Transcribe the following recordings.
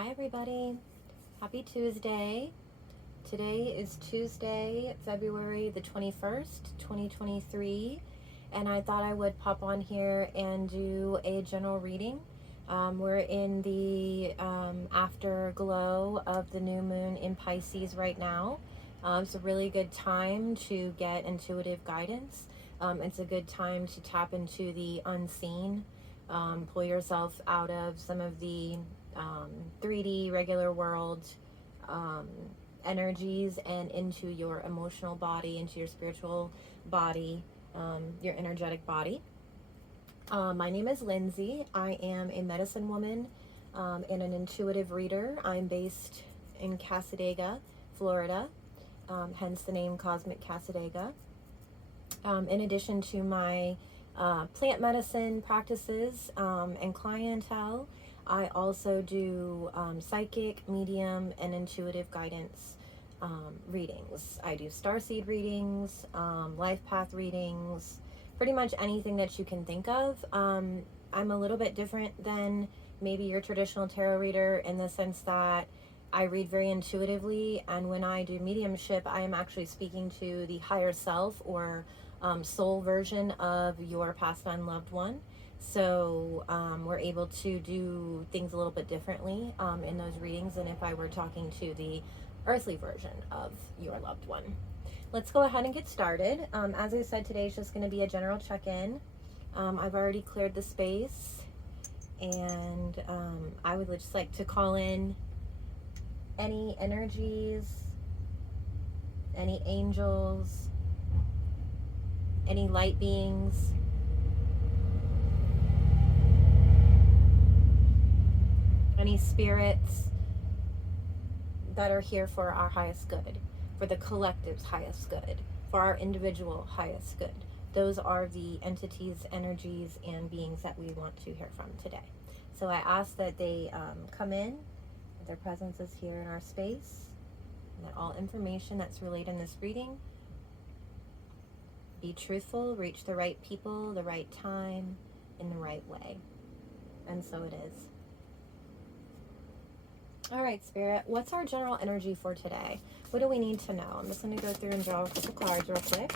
Hi, everybody. Happy Tuesday. Today is Tuesday, February the 21st, 2023, and I thought I would pop on here and do a general reading. We're in the afterglow of the new moon in Pisces right now. It's a really good time to get intuitive guidance. It's a good time to tap into the unseen, pull yourself out of some of the 3D regular world um, energies and into your emotional body, into your spiritual body, your energetic body. My name is Lindsay. I am a medicine woman and an intuitive reader. I'm based in Cassadaga, Florida, hence the name Cosmic Cassadaga. In addition to my plant medicine practices and clientele, I also do psychic, medium, and intuitive guidance readings. I do starseed readings, life path readings, pretty much anything that you can think of. I'm a little bit different than maybe your traditional tarot reader in the sense that I read very intuitively, and when I do mediumship, I am actually speaking to the higher self or soul version of your past unloved one. So we're able to do things a little bit differently in those readings than if I were talking to the earthly version of your loved one. Let's go ahead and get started. As I said, today is just going to be a general check-in. I've already cleared the space, and I would just like to call in any energies, any angels, any light beings, any spirits that are here for our highest good, for the collective's highest good, for our individual highest good. Those are the entities, energies, and beings that we want to hear from today. So I ask that they come in, their presence is here in our space, and that all information that's relayed in this reading be truthful, reach the right people, the right time, in the right way. And so it is. All right, Spirit, what's our general energy for today? What do we need to know? I'm just going to go through and draw a couple cards real quick.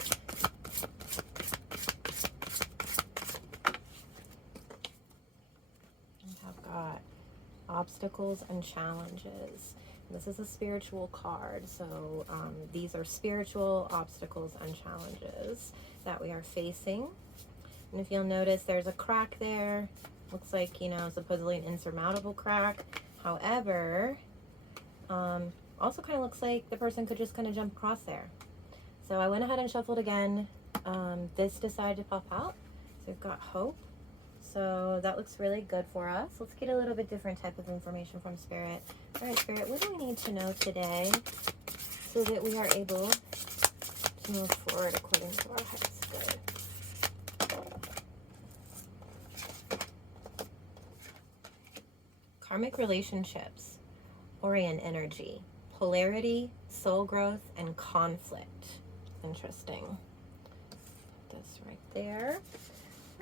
I've got obstacles and challenges. This is a spiritual card, so these are spiritual obstacles and challenges that we are facing. And if you'll notice, there's a crack there. Looks like, supposedly an insurmountable crack. However, also kind of looks like the person could just kind of jump across there. So I went ahead and shuffled again. This decided to pop out. So we've got hope. So that looks really good for us. Let's get a little bit different type of information from Spirit. All right, Spirit, what do we need to know today so that we are able to move forward according to our highest good? Karmic relationships, Orion energy, polarity, soul growth, and conflict. Interesting. Put this right there.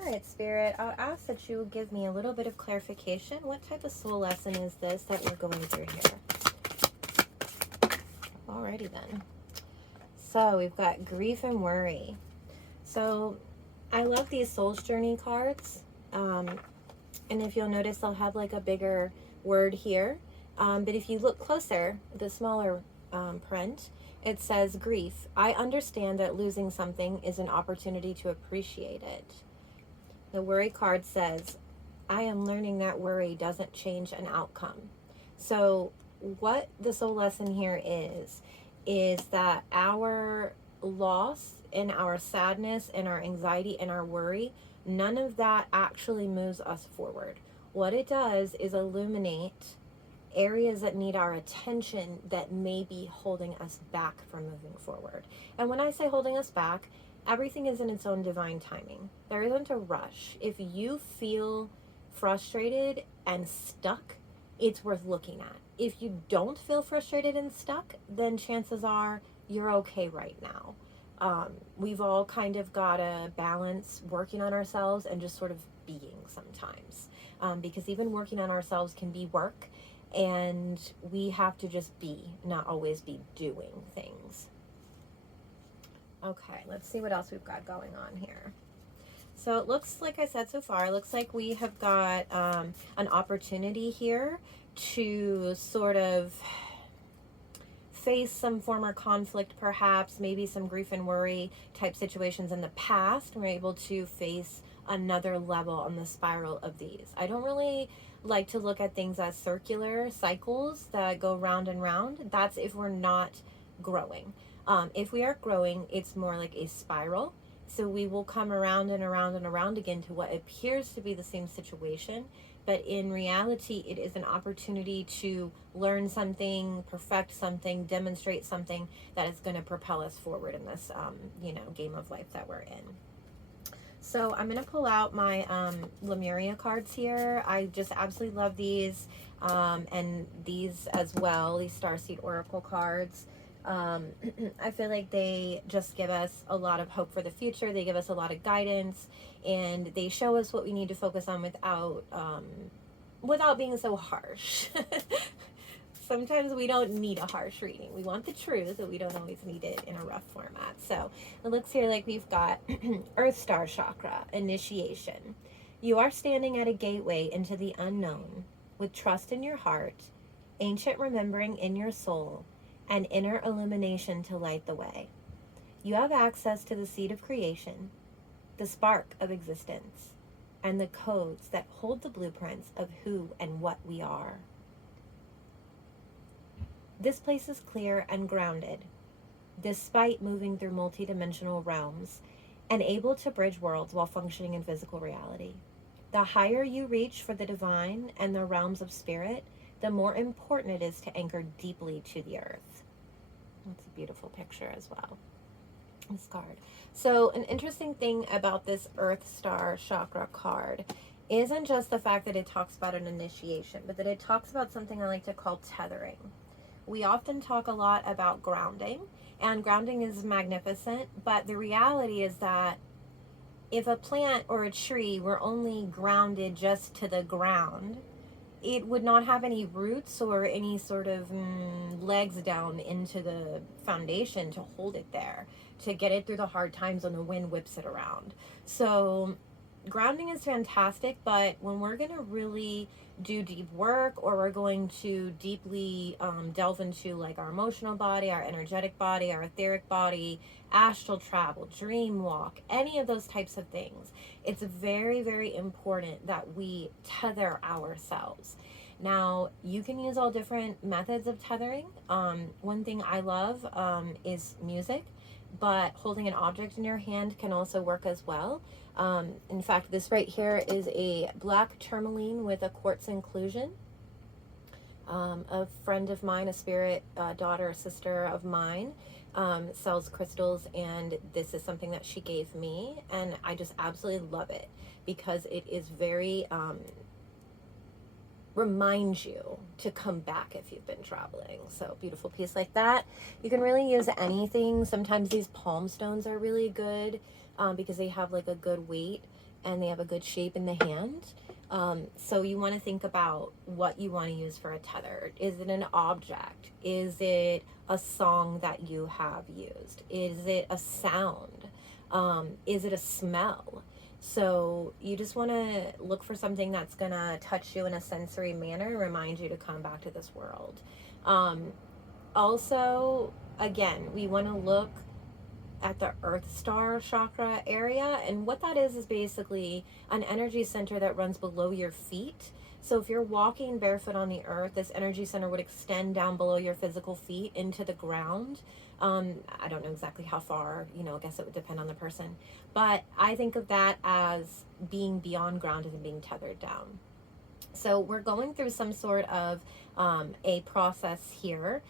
All right, Spirit, I'll ask that you give me a little bit of clarification. What type of soul lesson is this that we're going through here? Alrighty then. So we've got grief and worry. So I love these Soul's Journey cards. And if you'll notice, they'll have like a bigger word here. But if you look closer, the smaller print, it says grief. I understand that losing something is an opportunity to appreciate it. The worry card says, I am learning that worry doesn't change an outcome. So what the soul lesson here is that our loss and our sadness and our anxiety and our worry, none of that actually moves us forward. What it does is illuminate areas that need our attention that may be holding us back from moving forward. And when I say holding us back, everything is in its own divine timing. There isn't a rush. If you feel frustrated and stuck, it's worth looking at. If you don't feel frustrated and stuck, then chances are you're okay right now. We've all kind of got to balance working on ourselves and just sort of being sometimes. Because even working on ourselves can be work. and we have to just be, not always be doing things. Okay, let's see what else we've got going on here. So it looks, like I said so far, it looks like we have got an opportunity here to sort of face some former conflict, perhaps, maybe some grief and worry type situations in the past. We're able to face another level on the spiral of these. I don't really like to look at things as circular cycles that go round and round. That's if we're not growing. If we are growing, it's more like a spiral. So we will come around and around and around again to what appears to be the same situation, but in reality, it is an opportunity to learn something, perfect something, demonstrate something that is going to propel us forward in this, game of life that we're in. So I'm going to pull out my Lemuria cards here. I just absolutely love these, and these as well, these Starseed Oracle cards. I feel like they just give us a lot of hope for the future. They give us a lot of guidance, and they show us what we need to focus on without being so harsh. Sometimes we don't need a harsh reading. We want the truth, but we don't always need it in a rough format. So it looks here like we've got Earth Star Chakra, initiation. You are standing at a gateway into the unknown with trust in your heart, ancient remembering in your soul, and inner illumination to light the way. You have access to the seed of creation, the spark of existence, and the codes that hold the blueprints of who and what we are. This place is clear and grounded, despite moving through multidimensional realms, and able to bridge worlds while functioning in physical reality. The higher you reach for the divine and the realms of spirit, the more important it is to anchor deeply to the earth. That's a beautiful picture as well, this card. So an interesting thing about this Earth Star Chakra card isn't just the fact that it talks about an initiation, but that it talks about something I like to call tethering. We often talk a lot about grounding, and grounding is magnificent, but the reality is that if a plant or a tree were only grounded just to the ground, it would not have any roots or any sort of legs down into the foundation to hold it there, to get it through the hard times when the wind whips it around. So grounding is fantastic, but when we're going to really do deep work, or we're going to deeply delve into like our emotional body, our energetic body, our etheric body, astral travel, dream walk, any of those types of things, it's very, very important that we tether ourselves. Now, you can use all different methods of tethering. One thing I love is music, but holding an object in your hand can also work as well. In fact, this right here is a black tourmaline with a quartz inclusion. A friend of mine, a spirit daughter, sister of mine, sells crystals, and this is something that she gave me, and I just absolutely love it because it is very reminds you to come back if you've been traveling. So beautiful piece like that. You can really use anything. Sometimes these palm stones are really good because they have like a good weight and they have a good shape in the hand. So you want to think about what you want to use for a tether. Is it an object? Is it a song that you have used? Is it a sound? Is it a smell? So you just want to look for something that's going to touch you in a sensory manner, remind you to come back to this world. Also, again, we want to look at the Earth Star Chakra area, and what that is basically an energy center that runs below your feet. So if you're walking barefoot on the earth, this energy center would extend down below your physical feet into the ground. I don't know exactly how far, I guess it would depend on the person, but I think of that as being beyond grounded and being tethered down. So we're going through some sort of a process here.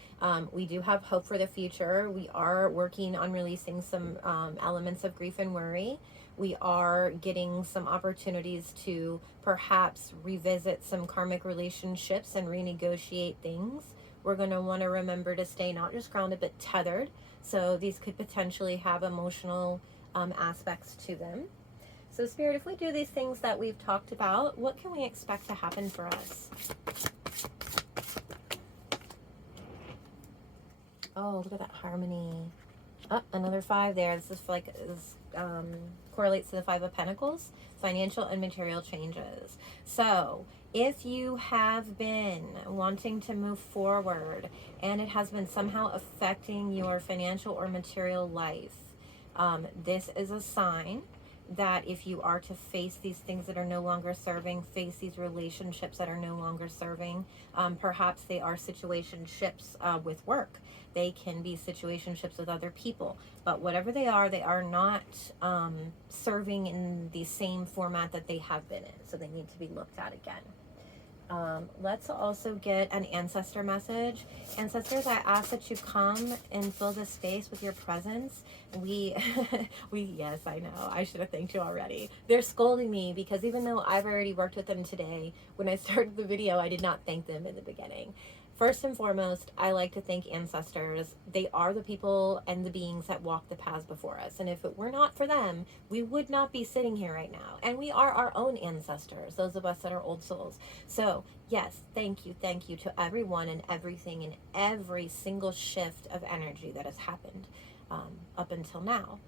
We do have hope for the future. We are working on releasing some elements of grief and worry. We are getting some opportunities to perhaps revisit some karmic relationships and renegotiate things. We're going to want to remember to stay not just grounded, but tethered. So these could potentially have emotional aspects to them. So Spirit, if we do these things that we've talked about, what can we expect to happen for us? Oh, look at that harmony. Oh, another 5 there. This is like, this correlates to the 5 of Pentacles, financial and material changes. So if you have been wanting to move forward and it has been somehow affecting your financial or material life, this is a sign that if you are to face these things that are no longer serving, face these relationships that are no longer serving, perhaps they are situationships with work. They can be situationships with other people. But whatever they are not serving in the same format that they have been in. So they need to be looked at again. Let's also get an ancestor message. Ancestors, I ask that you come and fill this space with your presence. Yes, I know, I should have thanked you already. They're scolding me because even though I've already worked with them today, when I started the video, I did not thank them in the beginning. First and foremost, I like to thank ancestors. They are the people and the beings that walk the paths before us. And if it were not for them, we would not be sitting here right now. And we are our own ancestors, those of us that are old souls. So yes, thank you to everyone and everything and every single shift of energy that has happened up until now.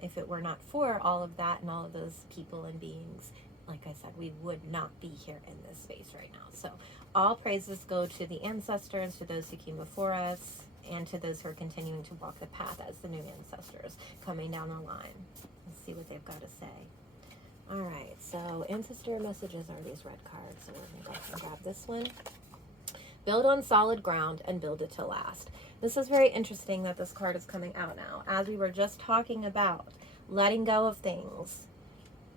If it were not for all of that and all of those people and beings, like I said, we would not be here in this space right now. So all praises go to the ancestors, to those who came before us, and to those who are continuing to walk the path as the new ancestors coming down the line. Let's see what they've got to say. All right, so ancestor messages are these red cards. So we're going to go ahead and grab this one. Build on solid ground and build it to last. This is very interesting that this card is coming out now. As we were just talking about letting go of things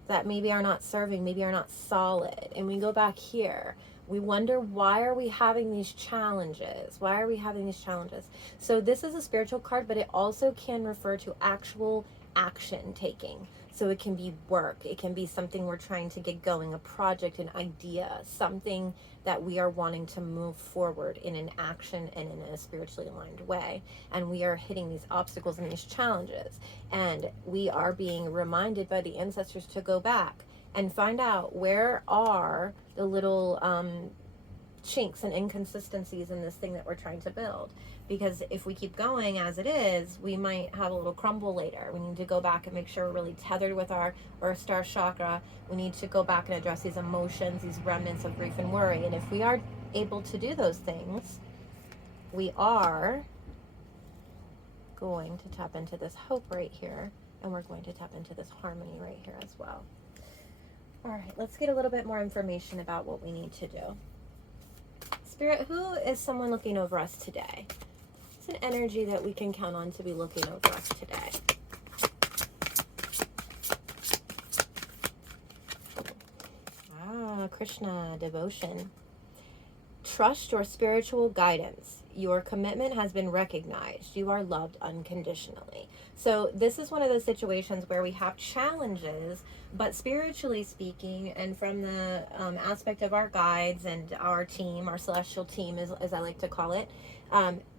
that maybe are not serving, maybe are not solid. And we go back here. We wonder, why are we having these challenges? Why are we having these challenges? So this is a spiritual card, but it also can refer to actual action taking. So it can be work. It can be something we're trying to get going, a project, an idea, something that we are wanting to move forward in an action and in a spiritually aligned way. And we are hitting these obstacles and these challenges. And we are being reminded by the ancestors to go back and find out, where are the little chinks and inconsistencies in this thing that we're trying to build. Because if we keep going as it is, we might have a little crumble later. We need to go back and make sure we're really tethered with our Earth Star chakra. We need to go back and address these emotions, these remnants of grief and worry. And if we are able to do those things, we are going to tap into this hope right here. And we're going to tap into this harmony right here as well. All right, let's get a little bit more information about what we need to do. Spirit, who is someone looking over us today? It's an energy that we can count on to be looking over us today. Krishna, devotion. Trust your spiritual guidance. Your commitment has been recognized. You are loved unconditionally. So this is one of those situations where we have challenges, but spiritually speaking, and from the aspect of our guides and our team, our celestial team, as I like to call it,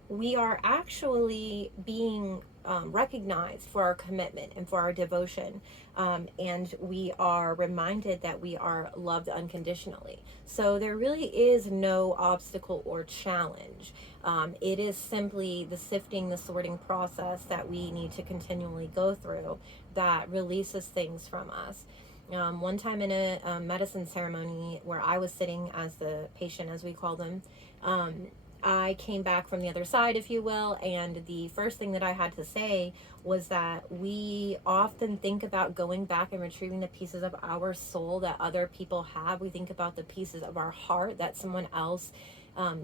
we are actually being recognized for our commitment and for our devotion. And we are reminded that we are loved unconditionally. So there really is no obstacle or challenge. It is simply the sifting, the sorting process that we need to continually go through that releases things from us. One time in a medicine ceremony where I was sitting as the patient, as we call them, I came back from the other side, if you will, and the first thing that I had to say was that we often think about going back and retrieving the pieces of our soul that other people have. We think about the pieces of our heart that someone else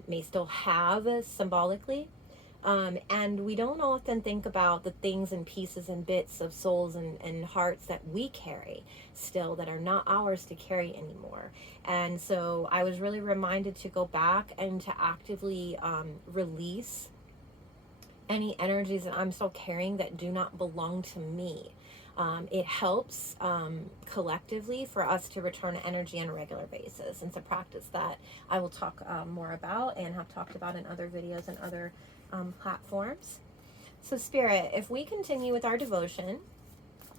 may still have symbolically. And we don't often think about the things and pieces and bits of souls and hearts that we carry still that are not ours to carry anymore. And so I was really reminded to go back and to actively release any energies that I'm still carrying that do not belong to me. It helps collectively for us to return energy on a regular basis. And it's a practice that I will talk more about and have talked about in other videos and other platforms. So Spirit, if we continue with our devotion,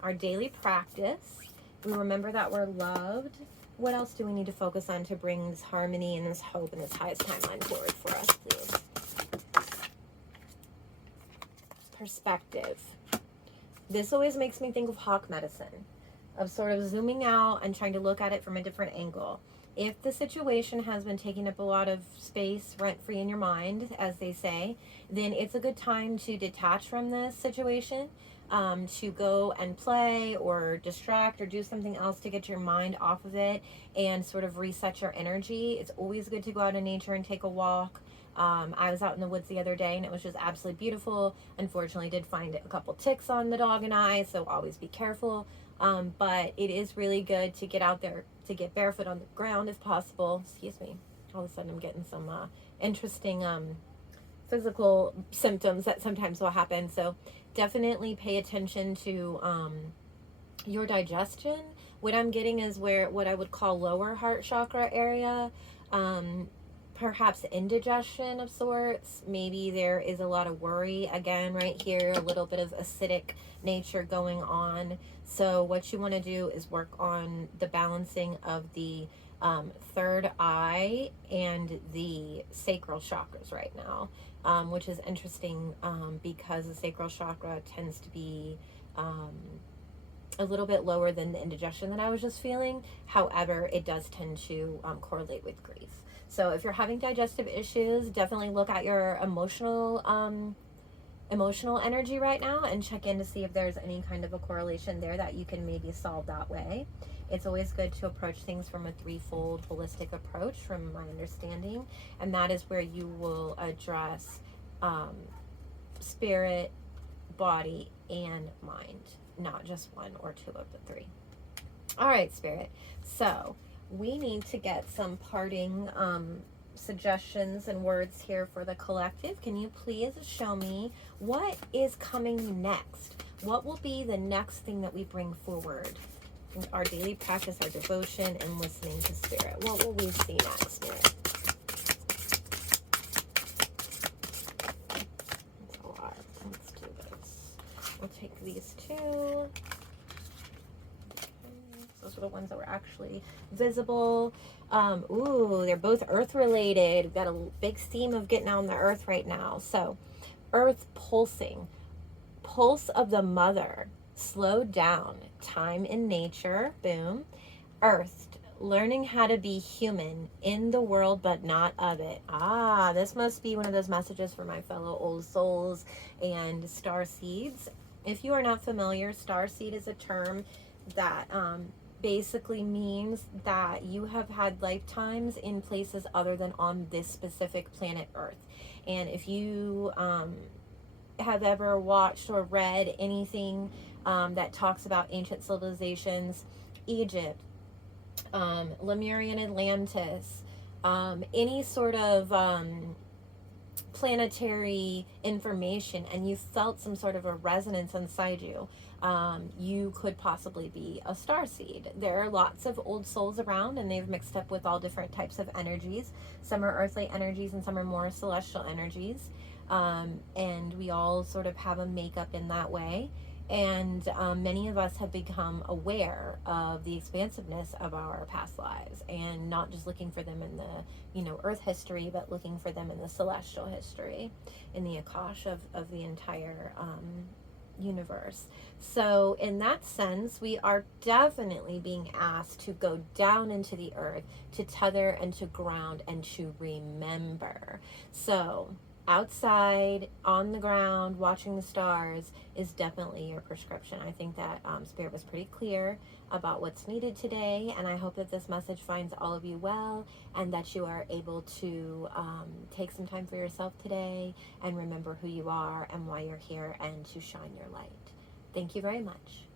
our daily practice, we remember that we're loved, what else do we need to focus on to bring this harmony and this hope and this highest timeline forward for us, please? perspective. This always makes me think of hawk medicine, of sort of zooming out and trying to look at it from a different angle. If the situation has been taking up a lot of space rent-free in your mind, as they say, then it's a good time to detach from this situation, to go and play or distract or do something else to get your mind off of it and sort of reset your energy. It's always good to go out in nature and take a walk. I was out in the woods the other day and it was just absolutely beautiful. Unfortunately, did find a couple ticks on the dog and I, so always be careful. But it is really good to get out there, to get barefoot on the ground if possible. Excuse me. All of a sudden I'm getting some interesting physical symptoms that sometimes will happen. So definitely pay attention to your digestion. What I'm getting is what I would call lower heart chakra area. Perhaps indigestion of sorts. Maybe there is a lot of worry again right here, a little bit of acidic nature going on. So what you want to do is work on the balancing of the third eye and the sacral chakras right now, which is interesting because the sacral chakra tends to be a little bit lower than the indigestion that I was just feeling. However, it does tend to correlate with grief. So if you're having digestive issues, definitely look at your emotional energy right now and check in to see if there's any kind of a correlation there that you can maybe solve that way. It's always good to approach things from a threefold holistic approach, from my understanding, and that is where you will address spirit, body, and mind, not just one or two of the three. All right, Spirit. So we need to get some parting suggestions and words here for the collective. Can you please show me what is coming next? What will be the next thing that we bring forward in our daily practice, our devotion, and listening to Spirit? What will we see next, Spirit? That's a lot. Let's do this. We'll take these two. Those are the ones that were actually visible. Ooh, they're both earth related. We've got a big theme of getting on the earth right now. So, earth pulsing. Pulse of the mother. Slow down. Time in nature. Boom. Earth. Learning how to be human in the world but not of it. Ah, this must be one of those messages for my fellow old souls and star seeds. If you are not familiar, star seed is a term that basically means that you have had lifetimes in places other than on this specific planet Earth. And if you have ever watched or read anything that talks about ancient civilizations, Egypt, Lemurian Atlantis, any sort of planetary information, and you felt some sort of a resonance inside you, you could possibly be a star seed. There are lots of old souls around, and they've mixed up with all different types of energies. Some are earthly energies and some are more celestial energies, and we all sort of have a makeup in that way. And many of us have become aware of the expansiveness of our past lives, and not just looking for them in the, earth history, but looking for them in the celestial history, in the Akash of the entire universe. So in that sense, we are definitely being asked to go down into the earth, to tether and to ground and to remember. So outside, on the ground, watching the stars is definitely your prescription. I think that Spirit was pretty clear about what's needed today, and I hope that this message finds all of you well, and that you are able to take some time for yourself today and remember who you are and why you're here, and to shine your light. Thank you very much.